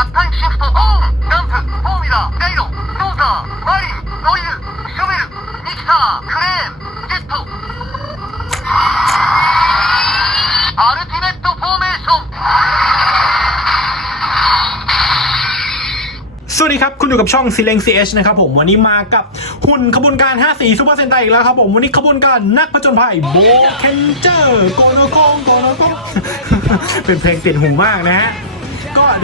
납탄 시프트 홈! 덤프 홈이다 세이로 소다 마린 오일 쇼벨 믹사 크램 제스트 아르티메토 포메이션 สวัสดีครับ คุณอยู่กับช่องซิเลงซีเอชนะครับผม วันนี้มากับหุ่นขบวนการ 5 สีซูเปอร์เซนไตอีกแล้วครับผม วันนี้ขบวนการนักผจญภัยโบเคนเจอร์ โกโนโกโกโนโกเป็นเพลงตินหูมากนะฮะ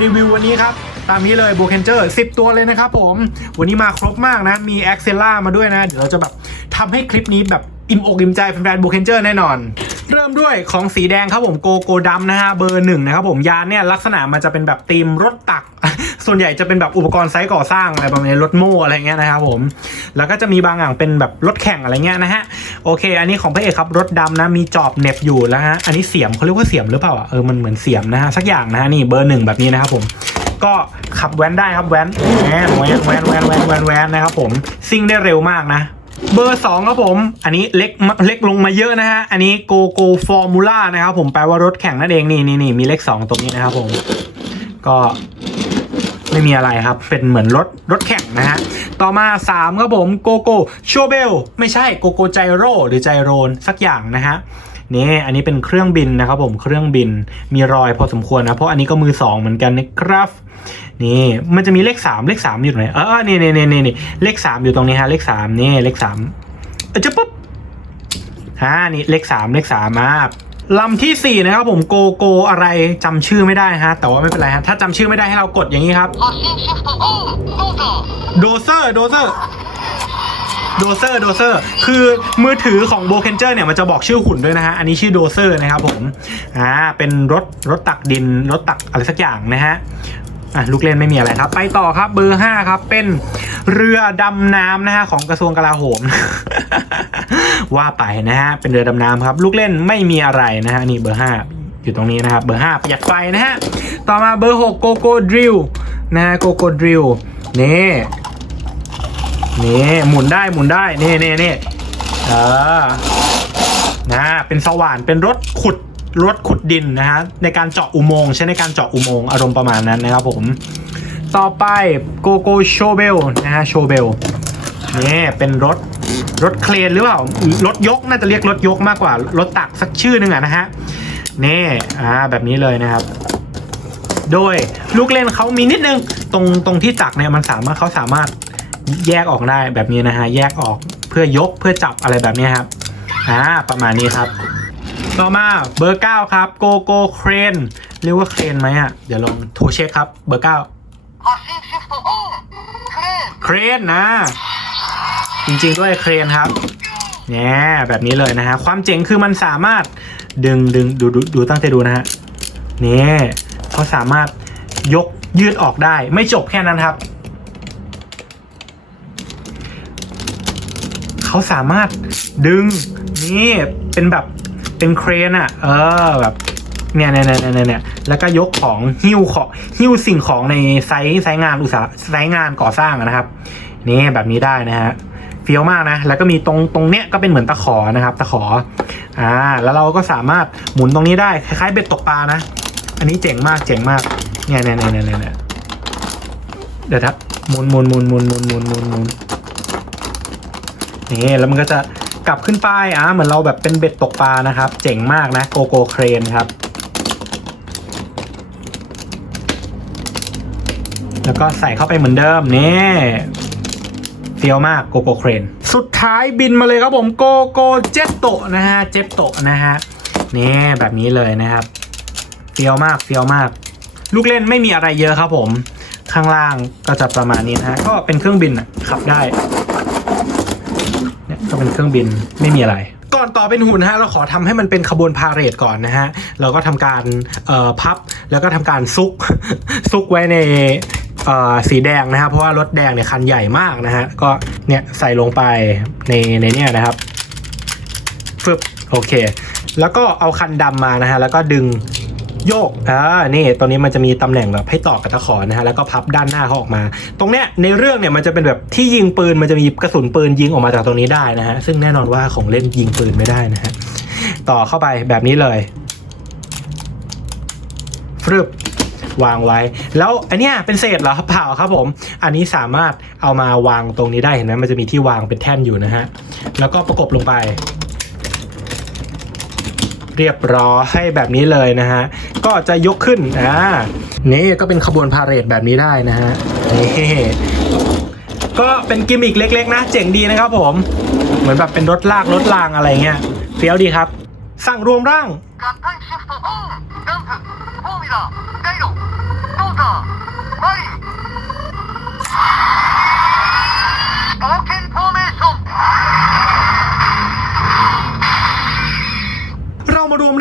รีวิววันนี้ครับ ตามนี้เลยโบเคนเจอร์10 ตัวเลยนะครับผม วันนี้มาครบมากนะ มีแอคเซล่ามาด้วยนะ เดี๋ยวเราจะแบบทำให้คลิปนี้แบบอิ่มอกอิ่มใจแฟนๆโบเคนเจอร์แน่นอน ริ่มด้วยของสีแดงครับผมโกโก้ดำนะฮะเบอร์หนึ่งนะครับผมยานเนี่ยลักษณะมันจะเป็นแบบตีมรถตัก ส่วนใหญ่จะเป็นแบบอุปกรณ์ไซต์ก่อสร้างอะไรประมาณนี้รถโม่อะไรเงี้ยนะครับผมแล้วก็จะมีบางอย่างเป็นแบบรถแข่งอะไรเงี้ยนะฮะโอเค อันนี้ของพระเอกครับรถดำนะมีจอบเน็บอยู่แล้วฮะอันนี้เสียมเขาเรียกว่าเสียมหรือเปล่าเออมันเหมือนเสียมนะฮะสักอย่างนะฮะนี่เบอร์หนึ่งแบบนี้นะครับผมก็ขับแว้นได้ครับแว้นแว้นแว้นแว้นแว้นแว้นแว้นนะครับผมซิ่งได้เร็วมากนะ เบอร์สองครับผม อันนี้เล็กเล็กลงมาเยอะนะฮะ อันนี้โกโกฟอร์มูล่านะครับผมแปลว่ารถแข่งนั่นเองนี่นี่นี่มีเลขสองตรงนี้นะครับผม ก็ไม่มีอะไรครับ เป็นเหมือนรถรถแข่งนะฮะ ต่อมา 3 ครับผมโกโกโชเบล ไม่ใช่โกโก้ไจโรหรือไจโรนสักอย่างนะฮะ นี่อันนี้เป็นเครื่องบินนะครับผมเครื่องบินมีรอยพอสมควรนะเพราะอันนี้ก็มือ 2 เหมือนกันนะครับนี่มันจะมีเลข 3 เลข 3 อยู่ตรงไหนเออนี่นี่นี่นี่เลข 3 อยู่ตรงนี้ฮะเลข3นี่เลข3เอจะปุ๊บอ่านี่เลข 3 เลข3มาลำที่ 4 นะครับผมโกโกอะไรจำชื่อไม่ได้ฮะ แต่ว่าไม่เป็นไรฮะ ถ้าจำชื่อไม่ได้ให้เรากดอย่างนี้ครับโดเซอร์โดเซอร์ โดเซอร์โดเซอร์คือมือถือของโบเคนเจอร์เนี่ยมันจะบอกชื่อหุ่นด้วยนะฮะ อันนี้ชื่อโดเซอร์นะครับผมอ่าเป็นรถรถตักดิน รถตักอะไรสักอย่างนะฮะอะลูกเล่นไม่มีอะไรครับ ไปต่อครับเบอร์ 5 ครับ เป็นเรือดำน้ำนะฮะของกระทรวงกลาโหม ว่าไปนะฮะเป็นเรือดำน้ำครับ ลูกเล่นไม่มีอะไรนะฮะนี่เบอร์ 5 อยู่ตรงนี้นะครับเบอร์ 5 ประหยัดไฟนะฮะต่อมาเบอร์ 6 โกโก้ดริลนะฮะโกโก้ดริลนี่ นี่หมุนได้หมุนได้นี่นี่นี่เออนะเป็นสว่านเป็นรถขุดรถขุดดินนะฮะในการเจาะอุโมงค์ใช้ในการเจาะอุโมงค์อารมณ์ประมาณนั้นนะครับผมต่อไปโกโก้โชเบลนะฮะโชเบลนี่เป็นรถรถเครนหรือเปล่ารถยกน่าจะเรียกรถยกมากกว่ารถตักสักชื่อหนึ่งอะนะฮะนี่อ่าแบบนี้เลยนะครับ โดยลูกเล่นเขามีนิดนึงตรงตรงที่จักเนี่ยมันสามารถเขาสามารถ แยกออกได้แบบนี้นะฮะแยกออกเพื่อยกเพื่อจับอะไรแบบนี้ครับอ่าประมาณนี้ครับ ต่อมาเบอร์ 9 ครับโกโก้เครนเรียกว่าเครนไหมอะเดี๋ยวลองโทรเช็คครับเบอร์ 9เครนนะ จริงๆด้วยเครนครับเนี่ยแบบนี้เลยนะฮะความเจ๋งคือมันสามารถดึงดึงดูดูดูตั้งใจดูนะฮะนี่เขาสามารถยกยืดออกได้ ไม่จบแค่นั้นครับ เขาสามารถดึงนี่เป็นแบบเป็นเครนอะเออแบบเนี่ยเนี่ยเนี่ยเนี่ยแล้วก็ยกของหิ้วของหิ้วสิ่งของในไซต์ไซต์งานอุตสาหไซต์งานก่อสร้างนะครับนี่แบบนี้ได้นะฮะเฟี้ยวมากนะแล้วก็มีตรงตรงเนี้ยก็เป็นเหมือนตะขอนะครับ ตะขออ่าแล้วเราก็สามารถหมุนตรงนี้ได้คล้ายๆเบ็ดตกปลานะ อันนี้เจ๋งมากเจ๋งมากเนี่ยเนี่ยเนี่ยเนี่ยเนี่ยเดี๋ยวทับหมุนหมุนหมุนหมุนหมุนหมุนหมุนหมุ นี่แล้วมันก็จะกลับขึ้นไปอะเหมือนเราแบบเป็นเบ็ดตกปลานะครับ เจ๋งมากนะโกโก้เครนครับ แล้วก็ใส่เข้าไปเหมือนเดิมนี่เฟี้ยวมากโกโก้เครน สุดท้ายบินมาเลยครับผมโกโก้เจ็ตโตนะฮะเจ็ตโตนะฮะนี่แบบนี้เลยนะครับเฟี้ยวมากเฟี้ยวมาก ลูกเล่นไม่มีอะไรเยอะครับผมข้างล่างก็จะประมาณนี้นะฮะก็เป็นเครื่องบินขับได้ ก็เป็นเครื่องบินไม่มีอะไร ก่อนต่อเป็นหุ่นฮะเราขอทำให้มันเป็นขบวนพาเหรดก่อนนะฮะเราก็ทำการพับแล้วก็ทำการซุกซุกไว้ในสีแดงนะครับ เพราะว่ารถแดงเนี่ยคันใหญ่มากนะฮะก็เนี่ยใส่ลงไปในในเนี่ยนะครับฟึบโอเค แล้วก็เอาคันดำมานะฮะแล้วก็ดึง โยกอ่านี่ตรงนี้มันจะมีตำแหน่งแบบให้ต่อกับตะขอนะฮะแล้วก็พับด้านหน้าเขาออกมา ตรงเนี้ยในเรื่องเนี่ยมันจะเป็นแบบที่ยิงปืนมันจะมีกระสุนปืนยิงออกมาจากตรงนี้ได้นะฮะซึ่งแน่นอนว่าของเล่นยิงปืนไม่ได้นะฮะต่อเข้าไปแบบนี้เลยฟรึบวางไว้ แล้วอันเนี้ยเป็นเศษเหรอเปล่าครับผม อันนี้สามารถเอามาวางตรงนี้ได้เห็นไหมมันจะมีที่วางเป็นแท่นอยู่นะฮะ แล้วก็ประกบลงไป เรียบร้อยให้แบบนี้เลยนะฮะ ก็จะยกขึ้น อ่า นี่ก็เป็นขบวนพาเหรดแบบนี้ได้นะฮะ นี่ก็เป็นกิมมิกเล็ก ๆ นะ เจ๋งดีนะครับผม เหมือนแบบเป็นรถลากรถรางอะไรเงี้ย เฟี้ยวดีครับ สั่งรวมร่าง 合体シフトオンジャンプフォーミュラガイロローターマリン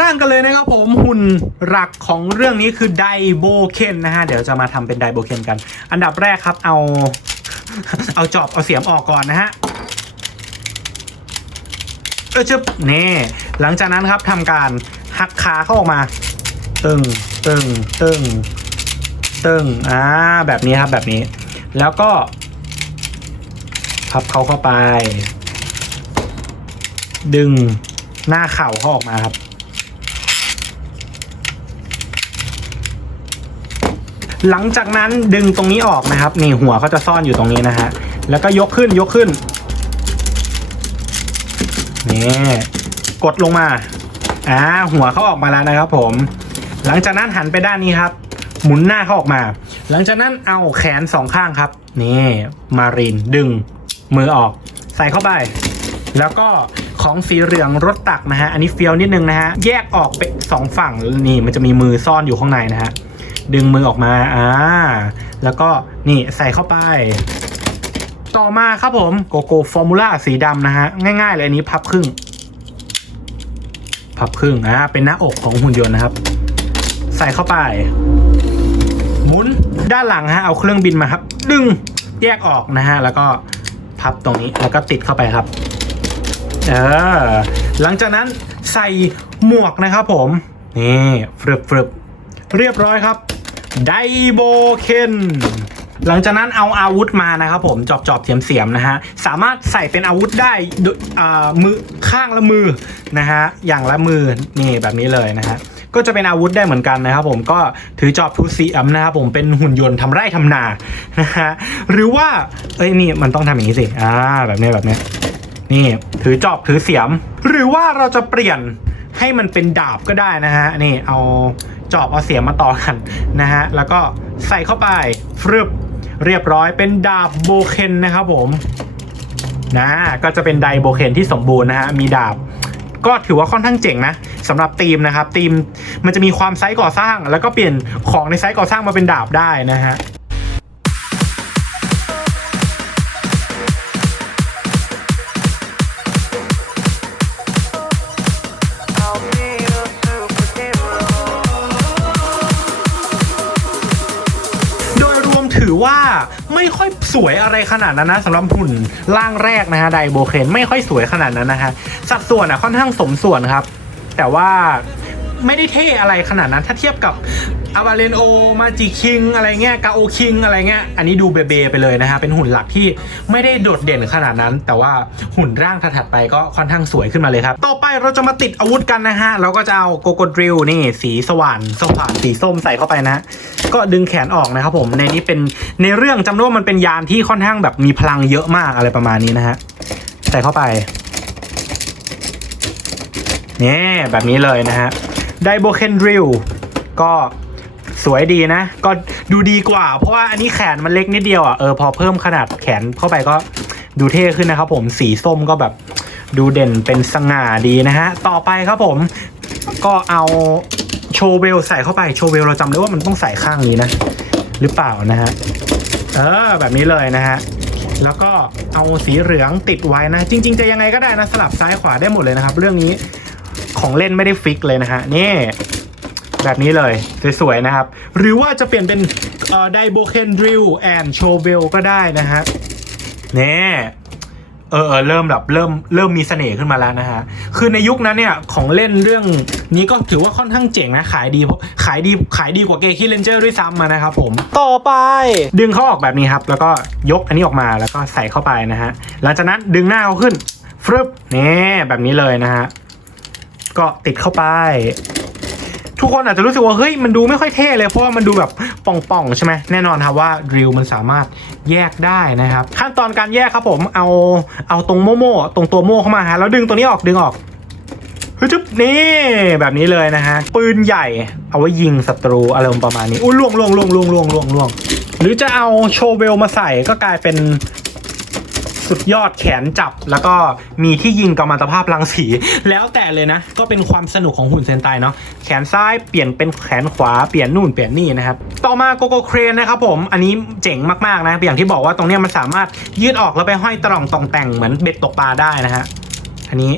ร่างกันเลยนะครับผมหุ่นหลักของเรื่องนี้คือไดโบเคนนะฮะ เดี๋ยวจะมาทำเป็นไดโบเคนกัน อันดับแรกครับเอา เอาจอบเอาเสียมออกก่อนนะฮะเออจึบนี่หลังจากนั้นครับทำการหักขาเข้าออกมา ตึงตึงตึงตึงอ่าแบบนี้ครับแบบนี้ แล้วก็พับเขาเข้าไป ดึงหน้าเข่าเขาออกมาครับ หลังจากนั้นดึงตรงนี้ออกนะครับนี่หัวเขาจะซ่อนอยู่ตรงนี้นะฮะแล้วก็ยกขึ้นยกขึ้นนี่กดลงมาอ่าหัวเขาออกมาแล้วนะครับ ผม หลังจากนั้นหันไปด้านนี้ครับ หมุนหน้าเขาออกมา หลังจากนั้นเอาแขนสองข้างครับนี่มารีนดึงมือออก ใส่เข้าไป แล้วก็ของสีเหลืองรถตักนะฮะ อันนี้เฟี้ยวนิดนึงนะฮะ แยกออกเป็นสองฝั่งนี่มันจะมีมือซ่อนอยู่ข้างในนะฮะ ดึงมือออกมาอ่าแล้วก็นี่ใส่เข้าไป ต่อมาครับผมโกโก้ฟอร์มูล่าสีดำนะฮะ ง่ายๆเลยอันนี้พับครึ่ง พับครึ่งอ่าเป็นหน้าอกของหุ่นยนต์นะครับ ใส่เข้าไป หมุนด้านหลังฮะเอาเครื่องบินมาครับ ดึงแยกออกนะฮะ แล้วก็พับตรงนี้แล้วก็ติดเข้าไปครับเออหลังจากนั้นใส่หมวกนะครับผม นี่ฟรึบฟรึบเรียบร้อยครับ ไดโบเคนหลังจากนั้นเอาอาวุธมานะครับผมจอบจอบเสียมเสียมๆนะฮะสามารถใส่เป็นอาวุธได้อ่ามือข้างละมือนะฮะอย่างละมือนี่แบบนี้เลยนะฮะก็จะเป็นอาวุธได้เหมือนกันนะครับผมก็ถือจอบทูเสียมนะครับผมเป็นหุ่นยนต์ทำไร่ทำนานะฮะหรือว่าเอ้ยนี่มันต้องทำอย่างนี้สิอ่าแบบนี้แบบนี้นี่ถือจอบถือเสียม หรือว่าเราจะเปลี่ยน ให้มันเป็นดาบก็ได้นะฮะนี่เอาจอบเอาเสียมมาต่อกันนะฮะแล้วก็ใส่เข้าไปฟรึบเรียบร้อยเป็นดาบโบเคนนะครับผมนะก็จะเป็นไดโบเคนที่สมบูรณ์นะฮะมีดาบก็ถือว่าค่อนข้างเจ๋งนะสำหรับทีมนะครับทีมมันจะมีความไซส์ก่อสร้าง แล้วก็เปลี่ยนของในไซส์ก่อสร้างมาเป็นดาบได้นะฮะ สวยอะไรขนาดนั้นนะสำหรับหุ่นร่างแรกนะฮะไดโบเคนไม่ค่อยสวยขนาดนั้นนะฮะสัดส่วนอะค่อนข้างสมส่วนครับ แต่ว่า ไม่ได้เท่อะไรขนาดนั้นถ้าเทียบกับอาวาเลนโอมาจิคิงอะไรเงี้ยกาโอคิงอะไรเงี้ยอันนี้ดูเบเบไปเลยนะฮะเป็นหุ่นหลักที่ไม่ได้โดดเด่นขนาดนั้น แต่ว่าหุ่นร่างถัดไปก็ค่อนข้างสวยขึ้นมาเลยครับ ต่อไปเราจะมาติดอาวุธกันนะฮะ เราก็จะเอาโกโกดริลนี่สีสว่านสว่านสีส้มใส่เข้าไปนะ ก็ดึงแขนออกนะครับผมในนี้เป็นในเรื่องจำได้ว่ามันเป็นยานที่ค่อนข้างแบบมีพลังเยอะมากอะไรประมาณนี้นะฮะใส่เข้าไปเนี่แบบนี้เลยนะฮะ ไดโบเคนดริลก็สวยดีนะ ก็ดูดีกว่า เพราะว่าอันนี้แขนมันเล็กนิดเดียวอะเออพอเพิ่มขนาดแขนเข้าไปก็ดูเท่ขึ้นนะครับผมสีส้มก็แบบดูเด่นเป็นสง่าดีนะฮะ ต่อไปครับผมก็เอาโชว์เวลใส่เข้าไปโชว์เวลเราจำได้ว่ามันต้องใส่ข้างนี้นะ หรือเปล่านะฮะ เออ แบบนี้เลยนะฮะ แล้วก็เอาสีเหลืองติดไว้นะ จริง ๆ จะยังไงก็ได้นะ สลับซ้ายขวาได้หมดเลยนะครับ เรื่องนี้ ของเล่นไม่ได้ฟิกเลยนะฮะนี่แบบนี้เลยสวยๆนะครับ หรือว่าจะเปลี่ยนเป็นเอ่อไดโบเคนดริลแอนโชเวลก็ได้นะฮะนี่เออเออเริ่มแบบเริ่มเริ่มมีเสน่ห์ขึ้นมาแล้วนะฮะ คือในยุคนั้นเนี่ยของเล่นเรื่องนี้ก็ถือว่าค่อนข้างเจ๋งนะ ขายดีเพราะขายดีขายดีกว่าเกคิเลนเจอร์ด้วยซ้ำมานะครับผม ต่อไป ดึงเขาออกแบบนี้ครับ แล้วก็ยกอันนี้ออกมาแล้วก็ใส่เข้าไปนะฮะ หลังจากนั้นดึงหน้าเขาขึ้นฟรึบนี่แบบนี้เลยนะฮะ ก็ติดเข้าไป ทุกคนอาจจะรู้สึกว่าเฮ้ยมันดูไม่ค่อยเท่เลยเพราะว่ามันดูแบบป่องๆใช่ไหมแน่นอนครับว่าดริลมันสามารถแยกได้นะครับ ขั้นตอนการแยกครับผมเอาเอาตรงโม่โม่ตรงตัวโม่เข้ามาฮะแล้วดึงตัวนี้ออกดึงออกเฮ้ยจุ๊บนี่แบบนี้เลยนะฮะปืนใหญ่เอาไว้ยิงศัตรูอะไรประมาณนี้อุ้ยล่วงล่วงล่วงล่วงล่วงล่วงล่วงหรือจะเอาโชเวลมาใส่ก็กลายเป็น สุดยอดแขนจับ แล้วก็มีที่ยิงกัมมันตภาพรังสี แล้วแต่เลยนะ ก็เป็นความสนุกของหุ่นเซนไตเนาะแขนซ้ายเปลี่ยนเป็นแขนขวาเปลี่ยนนู่นเปลี่ยนนี่นะครับต่อมาโกโกเครนนะครับผมอันนี้เจ๋งมากๆนะอย่างที่บอกว่าตรงเนี้ยมันสามารถยืดออกแล้วไปห้อยตร่องตองแต่งเหมือนเบ็ดตกปลาได้นะฮะอันนี้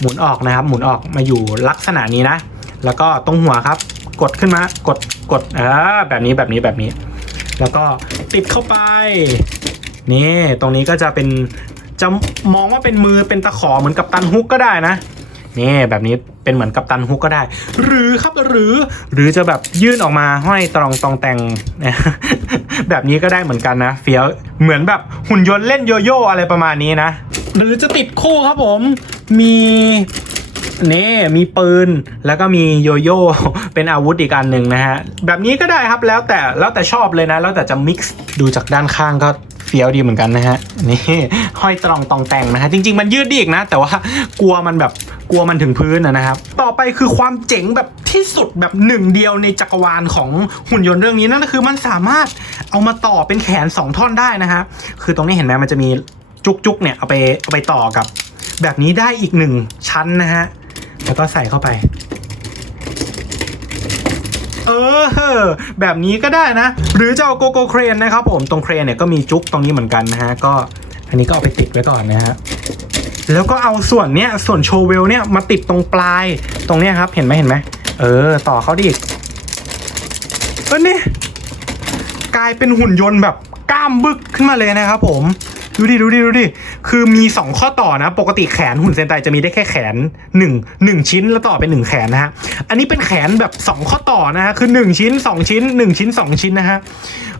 หมุนออกนะครับ หมุนออกมาอยู่ลักษณะนี้นะ แล้วก็ตรงหัวครับ กดขึ้นมากดกดเออแบบนี้แบบนี้แบบนี้ แล้วก็ติดเข้าไป นี่ตรงนี้ก็จะเป็นจะมองว่าเป็นมือเป็นตะขอเหมือนกับตันฮุกก็ได้นะนี่แบบนี้เป็นเหมือนกับตันฮุกก็ได้ หรือครับหรือหรือจะแบบยื่นออกมาห้อยตรองตองแต่ง แบบนี้ก็ได้เหมือนกันนะเฟี้ยวเหมือนแบบหุ่นยนต์เล่นโยโย่อะไรประมาณนี้นะ หรือจะติดคู่ครับผมมีนี่มีปืนแล้วก็มีโยโย่เป็นอาวุธอีกอันหนึ่งนะฮะ แบบนี้ก็ได้ครับแล้วแต่แล้วแต่ชอบเลยนะ แล้วแต่จะมิกซ์ดูจากด้านข้างก็ เฟี้ยวดีเหมือนกันนะฮะนี่ห้อยตรองตองแต่งนะฮะจริง ๆ มันยืดดีอีกนะ แต่ว่ากลัวมันแบบกลัวมันถึงพื้นนะครับ ต่อไปคือความเจ๋งแบบที่สุดแบบหนึ่งเดียวในจักรวาลของหุ่นยนต์เรื่องนี้นั่นก็คือมันสามารถเอามาต่อเป็นแขนสองท่อนได้นะฮะคือตรงนี้เห็นไหมมันจะมีจุกๆเนี่ยเอาไปเอาไปต่อกับ แบบนี้ได้อีกหนึ่งชั้นนะฮะแล้วก็ใส่เข้าไป เออ แบบนี้ก็ได้นะ หรือจะเอาโกโก้เครนนะครับผมตรงเครนเนี่ยก็มีจุกตรงนี้เหมือนกันนะฮะก็อันนี้ก็เอาไปติดไว้ก่อนนะฮะแล้วก็เอาส่วนเนี้ยส่วนโชเวลเนี่ยมาติดตรงปลายตรงเนี้ยครับ เห็นไหมเห็นไหมเออ ต่อเขาดิเออเนี่ยกลายเป็นหุ่นยนต์แบบกล้ามบึกขึ้นมาเลยนะครับผม ดูดิดูดิดูดิคือมี 2 ข้อต่อนะ ปกติแขนหุ่นเซนไตจะมีได้แค่แขน1 1ชิ้นแล้วต่อเป็น1แขนนะฮะอันนี้เป็นแขนแบบ 2 ข้อต่อนะฮะคือ 1 ชิ้น 2 ชิ้น 1 ชิ้น 2 ชิ้นนะฮะ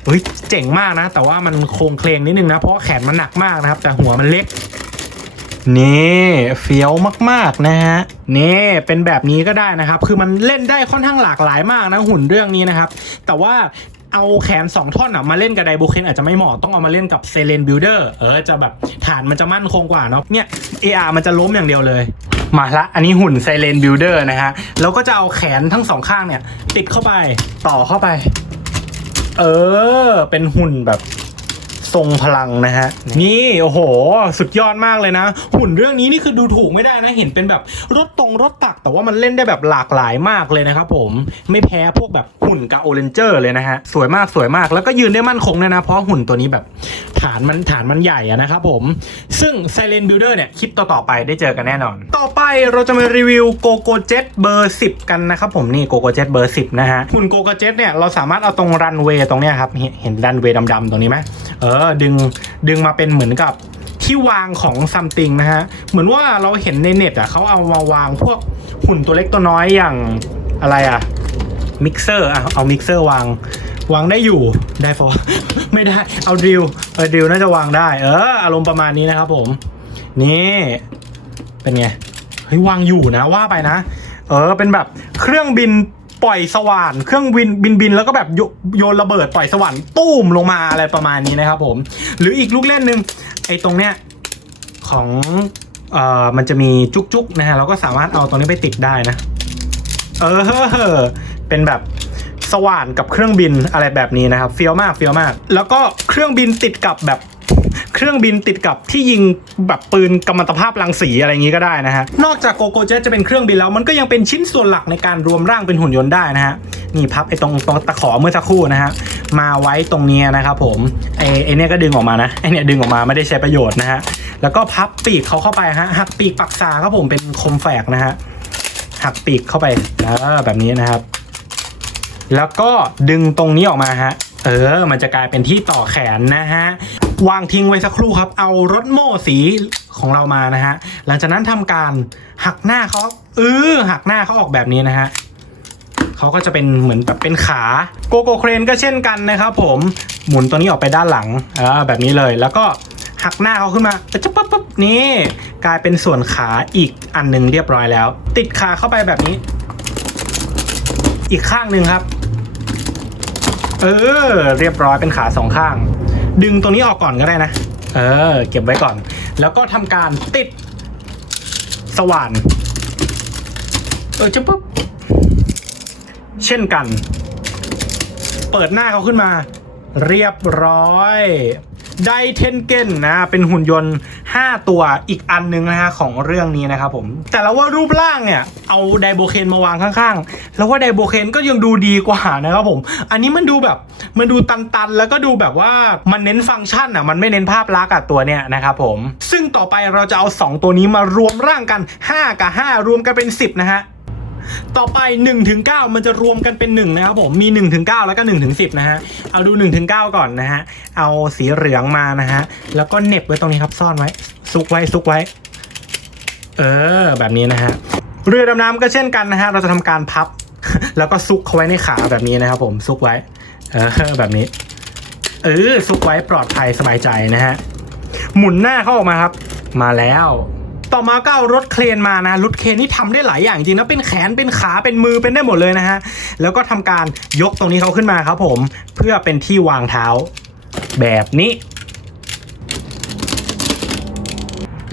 เฮ้ยเจ๋งมากนะ แต่ว่ามันโครงเคลงนิดนึงนะเพราะแขนมันหนักมากนะครับ แต่หัวมันเล็กนี่เฟี้ยวมากๆนะฮะนี่เป็นแบบนี้ก็ได้นะครับ คือมันเล่นได้ค่อนข้างหลากหลายมากนะหุ่นเรื่องนี้นะครับ แต่ว่า เอาแขน 2 ท่อนอะมาเล่นกับไดโบเคนอาจจะไม่เหมาะต้องเอามาเล่นกับเซเลนบิลเดอร์เออจะแบบฐานมันจะมั่นคงกว่าเนาะเนี่ย AR มันจะล้มอย่างเดียวเลย มาละ อันนี้หุ่นไซเลนบิลเดอร์นะฮะแล้วก็จะเอาแขนทั้งสองข้างเนี่ย ติดเข้าไปต่อเข้าไป เออ เป็นหุ่นแบบ ทรงพลังนะฮะ นี่โอ้โห สุดยอดมากเลยนะ หุ่นเรื่องนี้นี่คือดูถูกไม่ได้นะ เห็นเป็นแบบรถตรงรถตัก แต่ว่ามันเล่นได้แบบหลากหลายมากเลยนะครับผมไม่แพ้พวกแบบหุ่นกับโอเรนเจอร์เลยนะฮะ สวยมากสวยมากแล้วก็ยืนได้มั่นคงด้วยนะ เพราะหุ่นตัวนี้แบบฐานมันฐานมันใหญ่อะนะครับผม ซึ่ง Silent Builder เนี่ยคลิปต่อๆไปได้เจอกันแน่นอน ต่อไปเราจะมารีวิว GoGo Jet เบอร์ 10 กันนะครับผมนี่ GoGo Jet เบอร์ 10 นะฮะหุ่น GoGo Jet เนี่ยเราสามารถเอาตรงรันเวย์ตรงเนี้ยครับเห็นเห็นรันเวย์ดำๆตรงนี้ไหมเอออดึงดึงมาเป็นเหมือนกับที่วางของซัมติงนะฮะ เหมือนว่าเราเห็นในเน็ตอะเขาเอามาวางพวกหุ่นตัวเล็กตัวน้อยอย่างอะไรอะมิกเซอร์อะเอามิกเซอร์วางวางได้อยู่ได้ฟอไม่ได้เอาดิวเออดิวน่าจะวางได้ เอออารมณ์ประมาณนี้นะครับผมนี่เป็นไงเฮ้ยวางอยู่นะว่าไปนะ เออเป็นแบบเครื่องบิน ปล่อยสว่านเครื่องบินบินบินแล้วก็แบบโยโยนระเบิดปล่อยสว่านตู้มลงมาอะไรประมาณนี้นะครับผมหรืออีกลูกเล่นหนึ่งไอ้ตรงเนี้ยของเอ่อมันจะมีจุกๆนะฮะเราก็สามารถเอาตรงนี้ไปติดได้นะ เออเป็นแบบสว่านกับเครื่องบินอะไรแบบนี้นะครับเฟี้ยวมากเฟี้ยวมาก แล้วก็เครื่องบินติดกับแบบ เครื่องบินติดกับที่ยิงแบบปืนกัมมันตภาพรังสีอะไรอย่างนี้ก็ได้นะฮะนอกจากโกโกเจ็ตจะเป็นเครื่องบินแล้วมันก็ยังเป็นชิ้นส่วนหลักในการรวมร่างเป็นหุ่นยนต์ได้นะฮะนี่พับไอ้ตรงตรงตะขอเมื่อสักครู่นะฮะมาไว้ตรงนี้นะครับผมไอ้ไอ้เนี่ยก็ดึงออกมานะไอ้เนี่ยดึงออกมาไม่ได้ใช้ประโยชน์นะฮะแล้วก็พับปีกเขาเข้าไปฮะหักปีกปักษาครับผมเป็นคมแฝกนะฮะหักปีกเข้าไปอ่าแบบนี้นะครับ แล้วก็ดึงตรงนี้ออกมาฮะ เออ มันจะกลายเป็นที่ต่อแขนนะฮะ วางทิ้งไว้สักครู่ครับ เอารถโม่สีของเรามานะฮะ หลังจากนั้นทำการหักหน้าเขาเออหักหน้าเขาออกแบบนี้นะฮะเขาก็จะเป็นเหมือนแบบเป็นขาโกโกเครนก็เช่นกันนะครับผมหมุนตัวนี้ออกไปด้านหลังอ่าแบบนี้เลยแล้วก็หักหน้าเขาขึ้นมาจะปั๊บปั๊บนี่กลายเป็นส่วนขาอีกอันหนึ่งเรียบร้อยแล้ว ติดขาเข้าไปแบบนี้ อีกข้างหนึ่งครับ เออ เรียบร้อยเป็นขาสองข้าง ดึงตรงนี้ออกก่อนก็ได้นะ เออ เก็บไว้ก่อน แล้วก็ทำการติดสว่าน เออจะปุ๊บ เช่นกัน เปิดหน้าเขาขึ้นมา เรียบร้อย ไดเทนเกนนะเป็นหุ่นยนต์ 5 ตัวอีกอันหนึงนะฮะของเรื่องนี้นะครับผม แต่เราว่ารูปร่างเนี่ย เอาไดโบเคนมาวางข้างๆ แล้วว่าไดโบเคนก็ยังดูดีกว่านะครับผม อันนี้มันดูแบบมันดูตันๆ แล้วก็ดูแบบว่ามันเน้นฟังก์ชันอะมันไม่เน้นภาพลักษณ์อะตัวเนี้ยนะครับผม ซึ่งต่อไปเราจะเอา 2 ตัวนี้มารวมร่างกัน 5 กับ 5 รวมกันเป็น 10 นะฮะ ต่อไป1ถึง9มันจะรวมกันเป็น1นะครับผมมี1ถึง9แล้วก็1ถึง10 นะฮะ เอาดู1ถึง9ก่อนนะฮะ เอาสีเหลืองมานะฮะ แล้วก็เน็บไว้ตรงนี้ครับซ่อนไว้ ซุกไว้ซุกไว้ เออ แบบนี้นะฮะ เรือดำน้ำก็เช่นกันนะฮะ เราจะทำการพับ แล้วก็ซุกเขาไว้ในขาแบบนี้นะครับผมซุกไว้ เออแบบนี้ เออซุกไว้ปลอดภัยสบายใจนะฮะ หมุนหน้าเข้าออกมาครับ มาแล้ว ต่อมาก็เอารถเครนมานะรถเครนนี่ทำได้หลายอย่างจริงนะเป็นแขนเป็นขาเป็นมือเป็นได้หมดเลยนะฮะแล้วก็ทำการยกตรงนี้เขาขึ้นมาครับผมเพื่อเป็นที่วางเท้าแบบนี้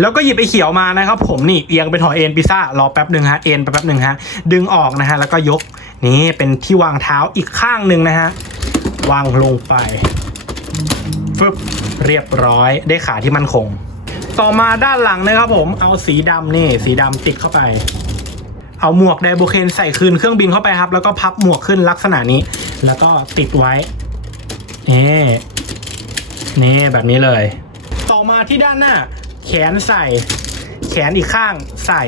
แล้วก็หยิบไอ้เขียวมานะครับผมนี่เอียงเป็นหอเอ็นพิซซ่ารอแป๊บหนึ่งฮะเอ็นไปแป๊บหนึ่งฮะดึงออกนะฮะแล้วก็ยกนี่เป็นที่วางเท้าอีกข้างหนึ่งนะฮะวางลงไปฟึบเรียบร้อยได้ขาที่มั่นคง ต่อมาด้านหลังนะครับผมเอาสีดำนี่สีดำติดเข้าไป เอาหมวกไดโบเคนใส่คืนเครื่องบินเข้าไปครับ แล้วก็พับหมวกขึ้นลักษณะนี้ แล้วก็ติดไว้นี่นี่แบบนี้เลย ต่อมาที่ด้านหน้า แขนใส่ แขนอีกข้างใส่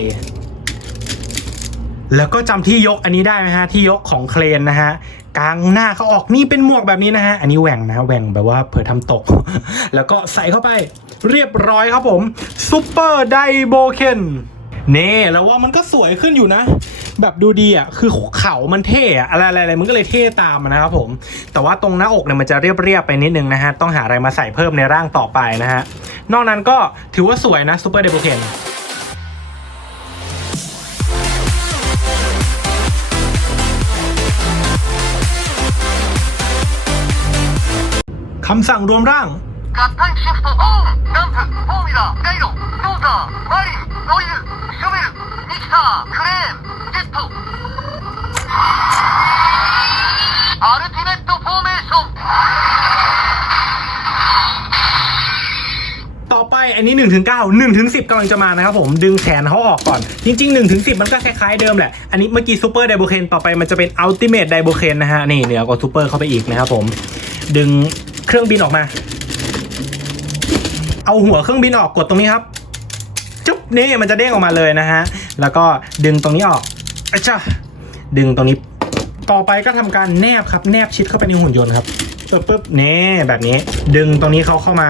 แล้วก็จำที่ยกอันนี้ได้ไหมฮะที่ยกของเครนนะฮะกลางหน้าเขาออกนี่เป็นหมวกแบบนี้นะฮะ อันนี้แหว่งนะแหว่งแบบว่าเผื่อทำตก แล้วก็ใส่เข้าไป เรียบร้อยครับผมซูเปอร์ไดโบเคนเน่แล้วว่ามันก็สวยขึ้นอยู่นะ แบบดูดีอะคือเขามันเท่อะอะไรอะไรอะไรมันก็เลยเท่ตามนะครับผม แต่ว่าตรงหน้าอกเนี่ยมันจะเรียบๆไปนิดนึงนะฮะ ต้องหาอะไรมาใส่เพิ่มในร่างต่อไปนะฮะ นอกนั้นก็ถือว่าสวยนะซูเปอร์ไดโบเคนคำสั่งรวมร่าง 合体シフトオンランプフォーミュラガイロモーターマリンノイズショベルミキサークレーンジェットアルティメットフォーメーション ต่อไปอันนี้1นถึงเก้าหนึ่งถึงสิกำลังจะมานะครับผมดึงแขนเขาออกก่อน จริงๆ1นถึงสิมันก็คล้ายๆเดิมแหละ อันนี้เมื่อกี้ซูเปอร์ไดโบเคนต่อไปมันจะเป็นอัลติเม e ไดโบเคนนะฮะ นี่เหนือกว่าซูเปอร์เข้าไปอีกนะครับผม ดึงเครื่องบินออกมา เอาหัวเครื่องบินออกกดตรงนี้ครับ จุ๊บนี่มันจะเด้งออกมาเลยนะฮะ แล้วก็ดึงตรงนี้ออกอะจ้าดึงตรงนี้ ต่อไปก็ทำการแนบครับ แนบชิดเข้าไปในหุ่นยนต์ครับปึ๊บปึ๊บเน่แบบนี้ ดึงตรงนี้เขาเข้ามา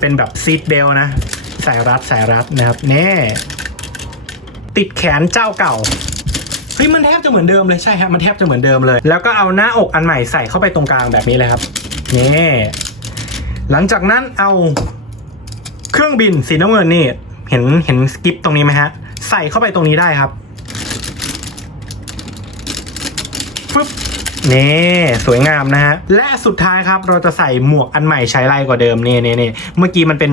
เป็นแบบซีดเบลนะสายรัดสายรัดนะครับเน่ติดแขนเจ้าเก่าเฮ้ยมันแทบจะเหมือนเดิมเลยใช่ครับมันแทบจะเหมือนเดิมเลย แล้วก็เอาหน้าอกอันใหม่ใส่เข้าไปตรงกลางแบบนี้เลยครับนี่หลังจากนั้นเอา เครื่องบินสีน้ำเงินนี่เห็นเห็นสกิปตรงนี้ไหมฮะ ใส่เข้าไปตรงนี้ได้ครับฟึบนี่สวยงามนะฮะ และสุดท้ายครับเราจะใส่หมวกอันใหม่ใช้ไรกว่าเดิมนี่นี่นี่เมื่อกี้มันเป็น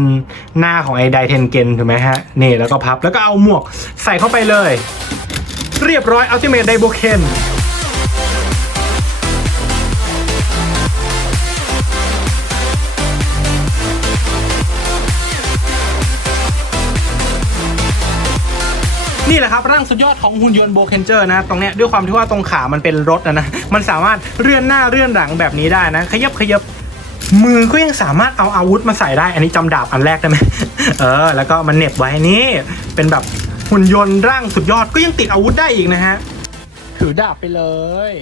หน้าของไอ้ไดเทนเกนถูกไหมฮะ นี่แล้วก็พับแล้วก็เอาหมวกใส่เข้าไปเลย เรียบร้อยอัลติเม e ไดโบเคน นี่แหละครับร่างสุดยอดของหุ่นยนต์โบเคนเจอร์นะตรงเนี้ยด้วยความที่ว่าตรงขามันเป็นรถนะนะมันสามารถเลื่อนหน้าเลื่อนหลังแบบนี้ได้นะขยับขยับมือก็ยังสามารถเอาอาวุธมาใส่ได้ อันนี้จำดาบอันแรกได้ไหมเออ แล้วก็มันเน็บไว้นี่เป็นแบบหุ่นยนต์ร่างสุดยอดก็ยังติดอาวุธได้อีกนะฮะถือดาบไปเลย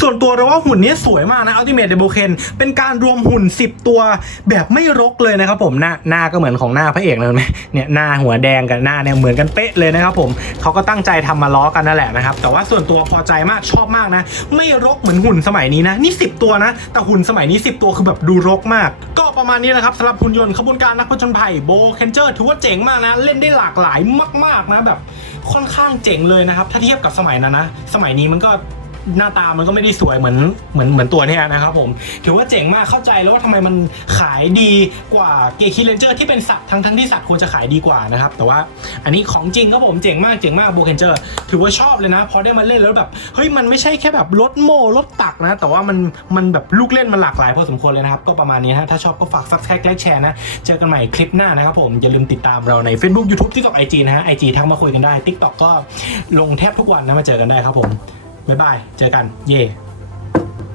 ส่วนตัวเราว่าหุ่นนี้สวยมากนะ Ultimate Double Ken เป็นการรวมหุ่น 10 ตัวแบบไม่รกเลยนะครับผมหน้าหน้าก็เหมือนของหน้าพระเอกเลยไหมเนี่ยหน้าหัวแดงกับหน้าเนี่ยเหมือนกันเป๊ะเลยนะครับผมเขาก็ตั้งใจทำมาล้อกันนั่นแหละนะครับแต่ว่าส่วนตัวพอใจมากชอบมากนะ ไม่รกเหมือนหุ่นสมัยนี้นะนี่ 10 ตัวนะ แต่หุ่นสมัยนี้ 10 ตัวคือแบบดูรกมาก ก็ประมาณนี้แหละครับสำหรับหุ่นยนต์ขบวนการนักผจญภัยโบเคนเจอร์ถือว่าเจ๋งมากนะ เล่นได้หลากหลายมาก ๆนะแบบค่อนข้างเจ๋งเลยนะครับถ้าเทียบกับสมัยนั้นนะ สมัยนี้มันก็ หน้าตามันก็ไม่ได้สวยเหมือนเหมือนเหมือนตัวเนี้ยนะครับผม ถือว่าเจ๋งมากเข้าใจแล้วว่าทำไมมันขายดีกว่าเกคิเลนเจอร์ที่เป็นสัตว์ทั้งทั้งที่สัตว์ควรจะขายดีกว่านะครับ แต่ว่าอันนี้ของจริงครับผมเจ๋งมากเจ๋งมากโบเคนเจอร์ถือว่าชอบเลยนะ พอได้มาเล่นแล้วแบบเฮ้ยมันไม่ใช่แค่แบบรถโม่รถตักนะ แต่ว่ามันมันแบบลูกเล่นมันหลากหลายพอสมควรเลยนะครับก็ประมาณนี้นะถ้าชอบก็ฝาก subscribe และแชร์นะเจอกันใหม่คลิปหน้านะครับผมอย่าลืมติดตามเราใน Facebook YouTube TikTok IG นะฮะ IG ทักมาคุยกันได้ TikTok ก็ลงแทบทุกวันนะมาเจอกันได้ครับผม บ๊ายบาย เจอกัน เย่